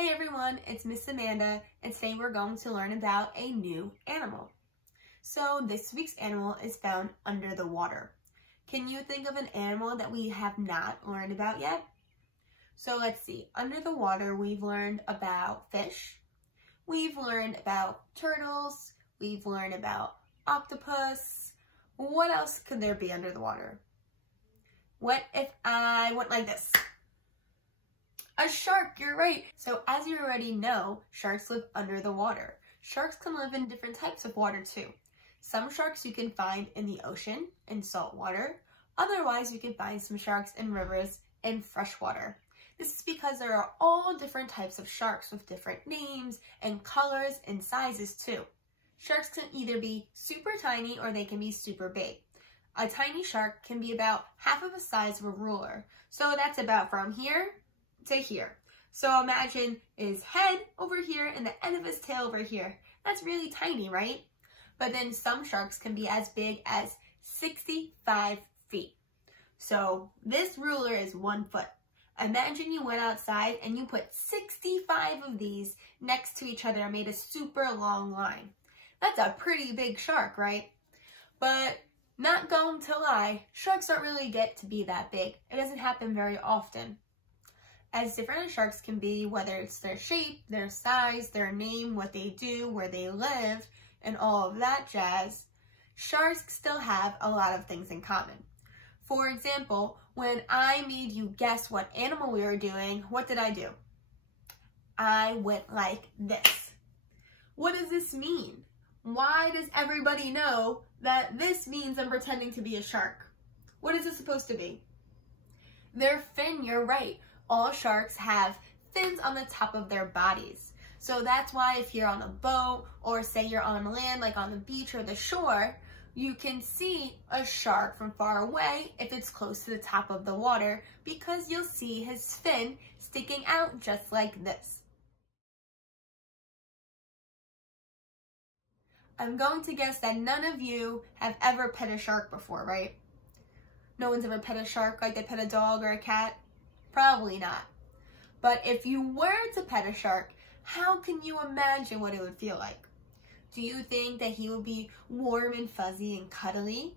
Hey everyone, it's Miss Amanda, and today we're going to learn about a new animal. So this week's animal is found under the water. Can you think of an animal that we have not learned about yet? So let's see, under the water we've learned about fish, we've learned about turtles, we've learned about octopus. What else could there be under the water? What if I went like this? A shark, you're right. So as you already know, sharks live under the water. Sharks can live in different types of water too. Some sharks you can find in the ocean, in salt water. Otherwise, you can find some sharks in rivers and freshwater. This is because there are all different types of sharks with different names and colors and sizes too. Sharks can either be super tiny or they can be super big. A tiny shark can be about half of the size of a ruler. So that's about from here to here. So imagine his head over here and the end of his tail over here. That's really tiny, right? But then some sharks can be as big as 65 feet. So this ruler is 1 foot. Imagine you went outside and you put 65 of these next to each other and made a super long line. That's a pretty big shark, right? But not going to lie, sharks don't really get to be that big. It doesn't happen very often. As different as sharks can be, whether it's their shape, their size, their name, what they do, where they live, and all of that jazz, sharks still have a lot of things in common. For example, when I made you guess what animal we were doing, what did I do? I went like this. What does this mean? Why does everybody know that this means I'm pretending to be a shark? What is it supposed to be? Their fin, you're right. All sharks have fins on the top of their bodies. So that's why if you're on a boat or say you're on land, like on the beach or the shore, you can see a shark from far away if it's close to the top of the water because you'll see his fin sticking out just like this. I'm going to guess that none of you have ever pet a shark before, right? No one's ever pet a shark like they pet a dog or a cat? Probably not. But if you were to pet a shark, how can you imagine what it would feel like? Do you think that he would be warm and fuzzy and cuddly?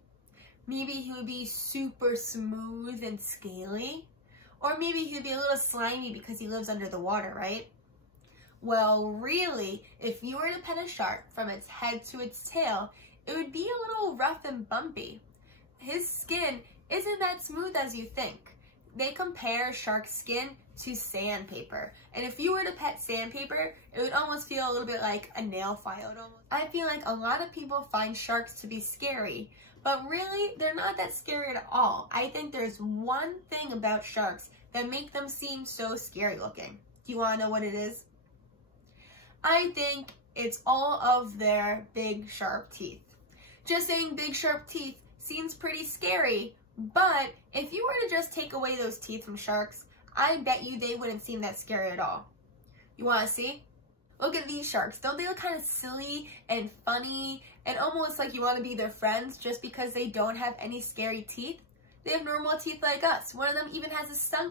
Maybe he would be super smooth and scaly? Or maybe he would be a little slimy because he lives under the water, right? Well, really, if you were to pet a shark from its head to its tail, it would be a little rough and bumpy. His skin isn't that smooth as you think. They compare shark skin to sandpaper. And if you were to pet sandpaper, it would almost feel a little bit like a nail file. I feel like a lot of people find sharks to be scary, but really, they're not that scary at all. I think there's one thing about sharks that make them seem so scary looking. Do you want to know what it is? I think it's all of their big sharp teeth. Just saying big sharp teeth seems pretty scary, but if you were to just take away those teeth from sharks, I bet you they wouldn't seem that scary at all. You want to see? Look at these sharks. Don't they look kind of silly and funny and almost like you want to be their friends just because they don't have any scary teeth? They have normal teeth like us. One of them even has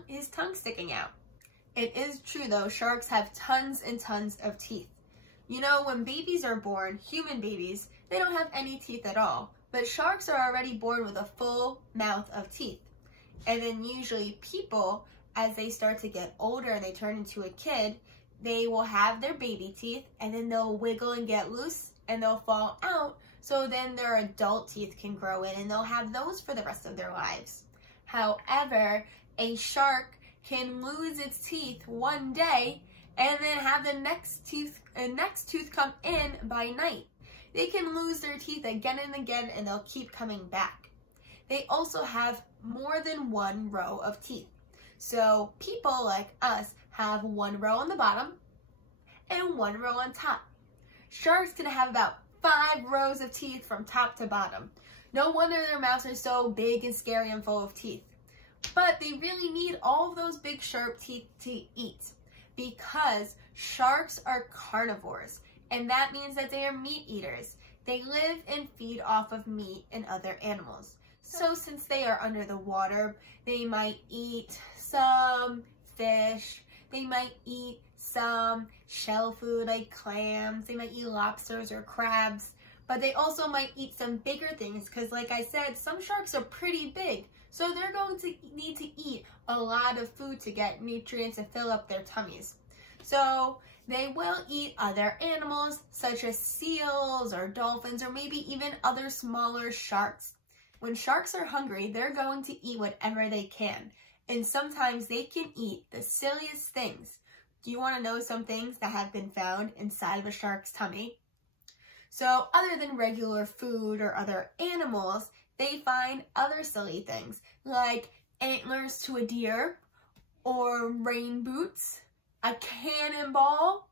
his tongue sticking out. It is true though, sharks have tons and tons of teeth. You know, when babies are born, human babies, they don't have any teeth at all. But sharks are already born with a full mouth of teeth. And then usually people, as they start to get older and they turn into a kid, they will have their baby teeth and then they'll wiggle and get loose and they'll fall out. So then their adult teeth can grow in and they'll have those for the rest of their lives. However, a shark can lose its teeth one day and then have the next tooth come in by night. They can lose their teeth again and again and they'll keep coming back. They also have more than one row of teeth. So people like us have one row on the bottom and one row on top. Sharks can have about 5 rows of teeth from top to bottom. No wonder their mouths are so big and scary and full of teeth. But they really need all of those big sharp teeth to eat because sharks are carnivores. And that means that they are meat eaters. They live and feed off of meat and other animals. So since they are under the water, they might eat some fish, they might eat some shell food like clams. They might eat lobsters or crabs, but they also might eat some bigger things because, like I said, some sharks are pretty big. So they're going to need to eat a lot of food to get nutrients and fill up their tummies. So they will eat other animals such as seals or dolphins or maybe even other smaller sharks. When sharks are hungry, they're going to eat whatever they can. And sometimes they can eat the silliest things. Do you want to know some things that have been found inside of a shark's tummy? So other than regular food or other animals, they find other silly things like antlers to a deer or rain boots, a cannonball.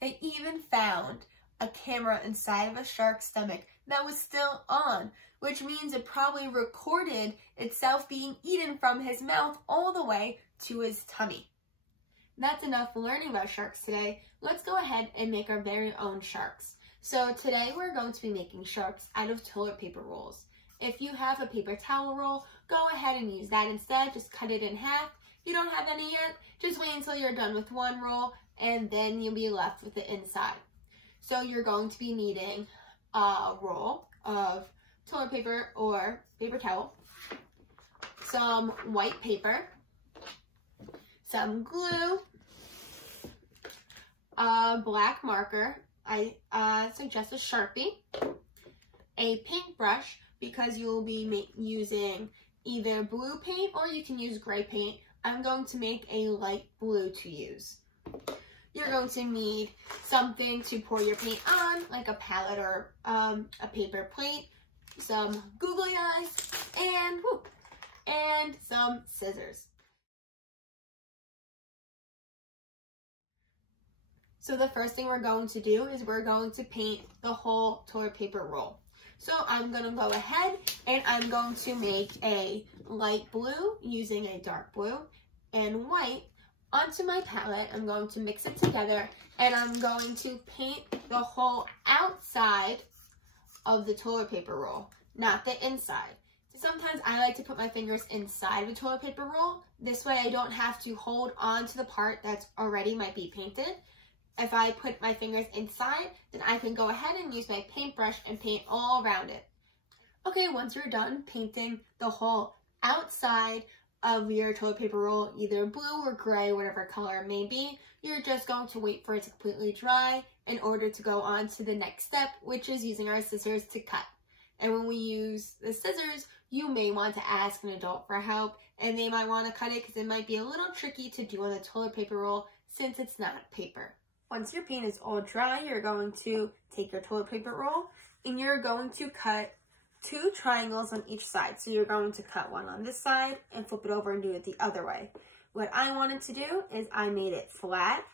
They even found a camera inside of a shark's stomach that was still on, which means it probably recorded itself being eaten from his mouth all the way to his tummy. That's enough learning about sharks today. Let's go ahead and make our very own sharks. So today we're going to be making sharks out of toilet paper rolls. If you have a paper towel roll, go ahead and use that instead. Just cut it in half. If you don't have any yet, just wait until you're done with one roll and then you'll be left with the inside. So you're going to be needing a roll of toilet paper or paper towel, some white paper, some glue, a black marker, I suggest a Sharpie, a paintbrush because you will be using either blue paint or you can use gray paint. I'm going to make a light blue to use. You're going to need something to pour your paint on, like a palette or a paper plate, some googly eyes, and some scissors. So the first thing we're going to do is we're going to paint the whole toilet paper roll. So I'm going to go ahead and I'm going to make a light blue using a dark blue and white onto my palette. I'm going to mix it together and I'm going to paint the whole outside of the toilet paper roll, not the inside. Sometimes I like to put my fingers inside of the toilet paper roll. This way I don't have to hold on to the part that's already might be painted. If I put my fingers inside, then I can go ahead and use my paintbrush and paint all around it. Okay, once you're done painting the whole outside of your toilet paper roll, either blue or gray, whatever color it may be, you're just going to wait for it to completely dry in order to go on to the next step, which is using our scissors to cut. And when we use the scissors, you may want to ask an adult for help, and they might want to cut it because it might be a little tricky to do on the toilet paper roll since it's not paper. Once your paint is all dry, you're going to take your toilet paper roll and you're going to cut 2 triangles on each side. So you're going to cut one on this side and flip it over and do it the other way. What I wanted to do is I made it flat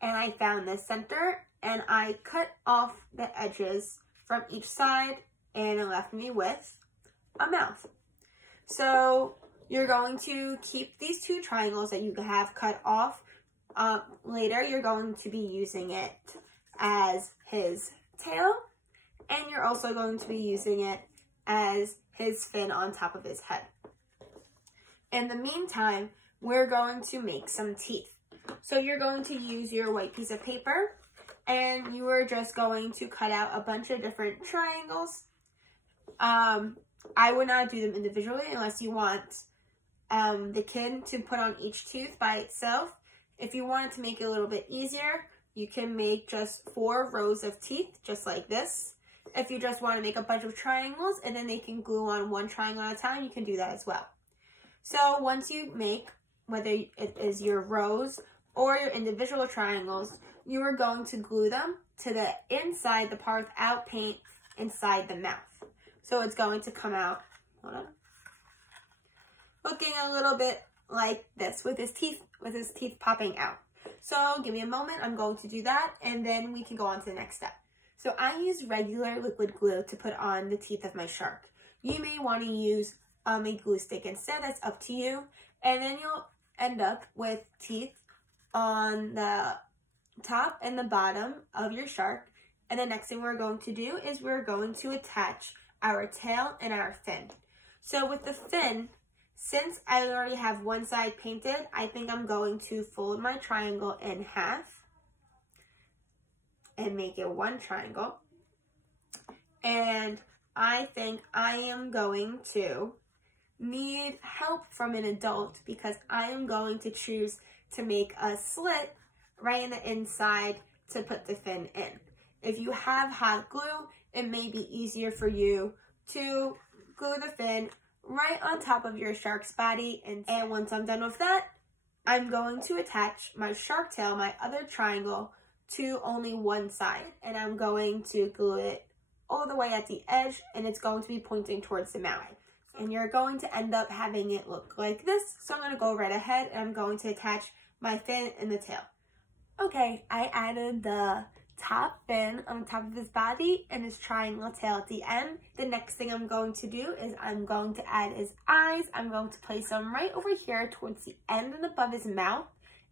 and I found the center and I cut off the edges from each side and it left me with a mouth. So you're going to keep these 2 triangles that you have cut off. Later, you're going to be using it as his tail, and you're also going to be using it as his fin on top of his head. In the meantime, we're going to make some teeth. So you're going to use your white piece of paper, and you are just going to cut out a bunch of different triangles. I would not do them individually unless you want the kid to put on each tooth by itself. If you wanted to make it a little bit easier, you can make just 4 rows of teeth, just like this. If you just want to make a bunch of triangles and then they can glue on 1 triangle at a time, you can do that as well. So once you make, whether it is your rows or your individual triangles, you are going to glue them to the inside, the part without paint, inside the mouth. So it's going to come out, hold on, looking a little bit like this with his teeth popping out. So give me a moment, I'm going to do that and then we can go on to the next step. So I use regular liquid glue to put on the teeth of my shark. You may want to use a glue stick instead, that's up to you. And then you'll end up with teeth on the top and the bottom of your shark. And the next thing we're going to do is we're going to attach our tail and our fin. So with the fin, Since I already have one side painted, I think I'm going to fold my triangle in half and make it one triangle. And I think I am going to need help from an adult because I am going to choose to make a slit right in the inside to put the fin in. If you have hot glue, it may be easier for you to glue the fin right on top of your shark's body. And once I'm done with that, I'm going to attach my shark tail, my other triangle, to only one side. And I'm going to glue it all the way at the edge, and it's going to be pointing towards the mouth. And you're going to end up having it look like this. So I'm going to go right ahead and I'm going to attach my fin and the tail. Okay, I added the top fin on top of his body and his triangle tail at the end. The next thing I'm going to do is I'm going to add his eyes. I'm going to place them right over here towards the end and above his mouth.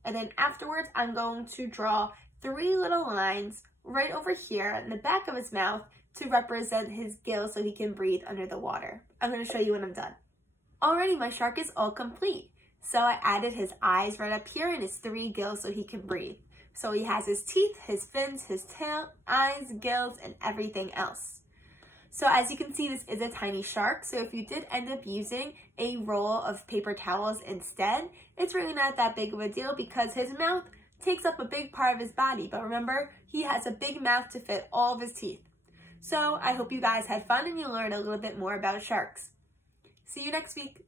And then afterwards, I'm going to draw 3 little lines right over here in the back of his mouth to represent his gills so he can breathe under the water. I'm going to show you when I'm done. Already, my shark is all complete. So I added his eyes right up here and his 3 gills so he can breathe. So he has his teeth, his fins, his tail, eyes, gills, and everything else. So as you can see, this is a tiny shark. So if you did end up using a roll of paper towels instead, it's really not that big of a deal because his mouth takes up a big part of his body. But remember, he has a big mouth to fit all of his teeth. So I hope you guys had fun and you learned a little bit more about sharks. See you next week.